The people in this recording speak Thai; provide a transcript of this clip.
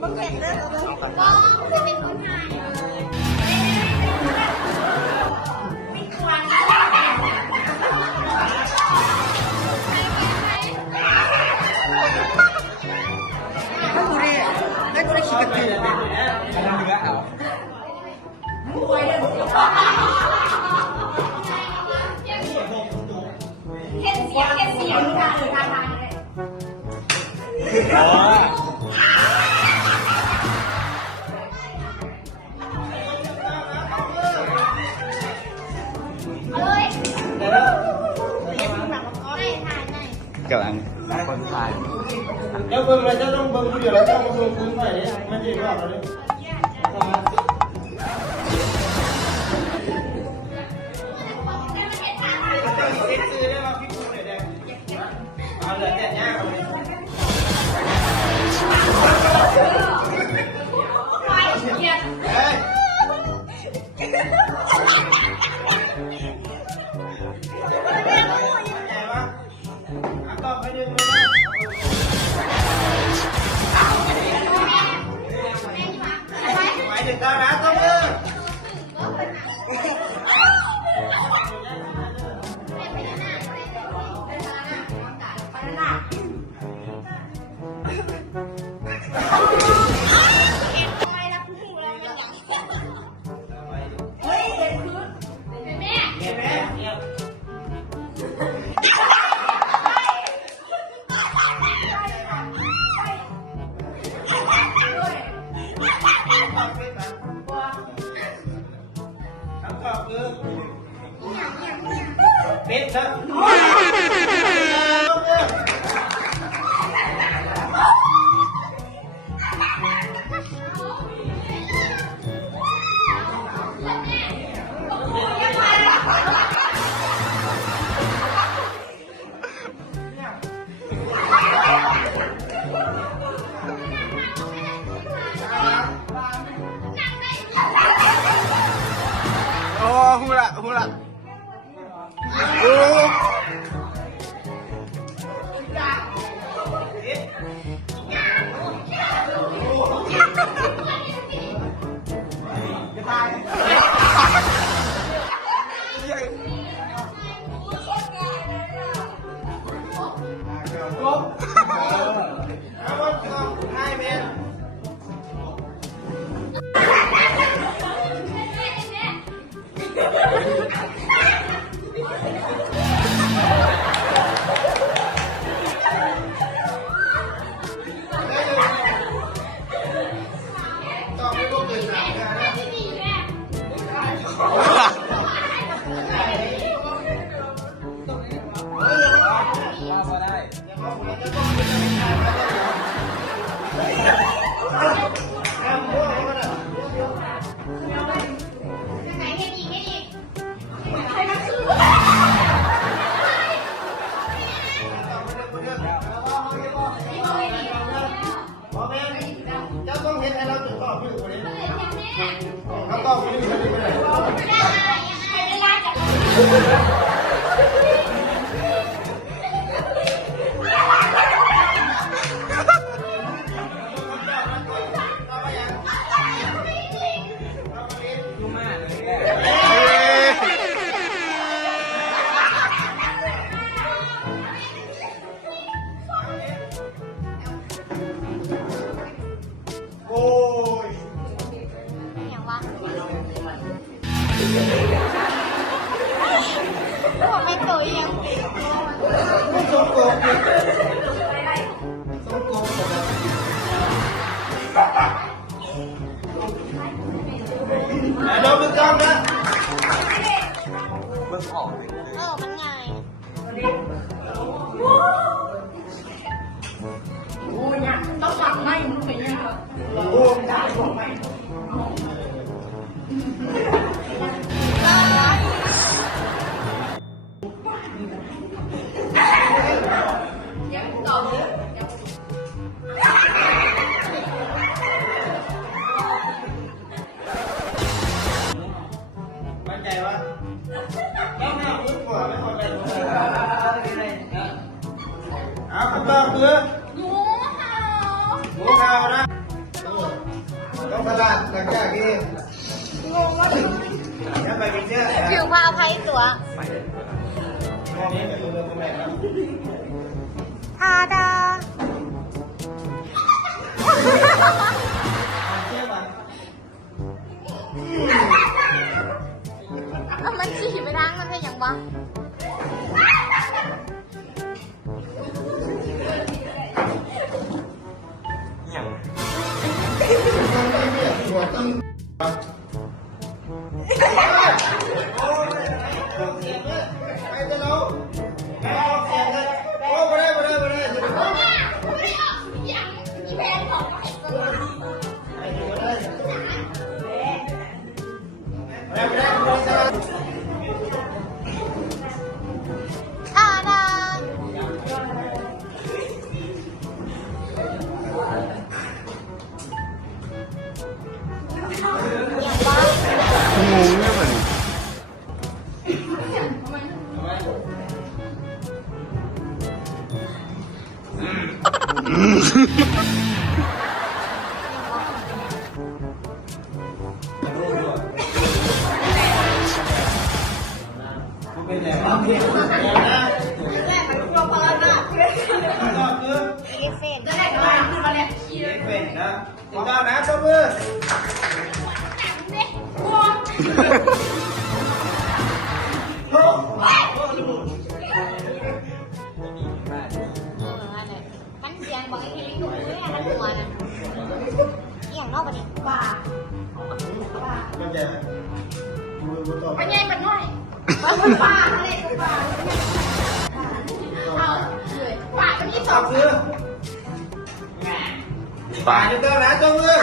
มึงเห็นเลยบ้องจะเป็นคนไทยไม่ควรไม่กูได้ขี้กระตือเลยเห็นเสียงการทางเลยกำลังคนไทยเดี๋ยวเบิ่งเลยจะต้องเบิ่งผู้เดียวแล้วต้องมาเบิ่งคุณไปเนี่ยมันจะรอบเลยเอาเลยแต่ยากเลยตาร้าต้องมือเป็ดนะโอ้ฮูละโอ้เจ้าต้องเห็นให้เราจุดต่อพี่คนนี้เขาต้องไปดูกันเลยโอ้ยอย่างวะบอกไม่ตัวยังสมโกงสมโกงเราเป็นจ้องนะเบิ่งออกมันไงโอ้ยเนี่ยต้องฝังไม่มึงเป็นยังไงโอ้ยได้บอกไหมมั่นใจว่าต้องหน้าลึกกว่าไม่พอ ต้องตลาดหลังจากที่ งงว่า จะไปกินเชื่อ ถือพาภัยตัว มองนี้เป็นตัวแม่ครับ ทาดา เชื่อป่ะ แล้วมันฉี่ไปทางมันได้ยังวะ อย่าง หัวต้องไปจะเราเอาเสียงเลยโอ้ไม่ได้จะไปทาดา งงเนี่ยเหมือน เป็นแต่ความเพียรนะก็คือ เอฟเฟกต์ เด็กเป็นนะติดต่อนะชมมือโอ้มันเสียงบอกไอ้ที่หนูเนี่ยมันหัวนะอย่างนอกประเด็นป่า มันจะมือต่อ มันใหญ่มันน้อยมันป่าอะไรป่าเอาเลยป่ามันนี่ส ต่ อ อง คือป่าติดต่อนะชมมือ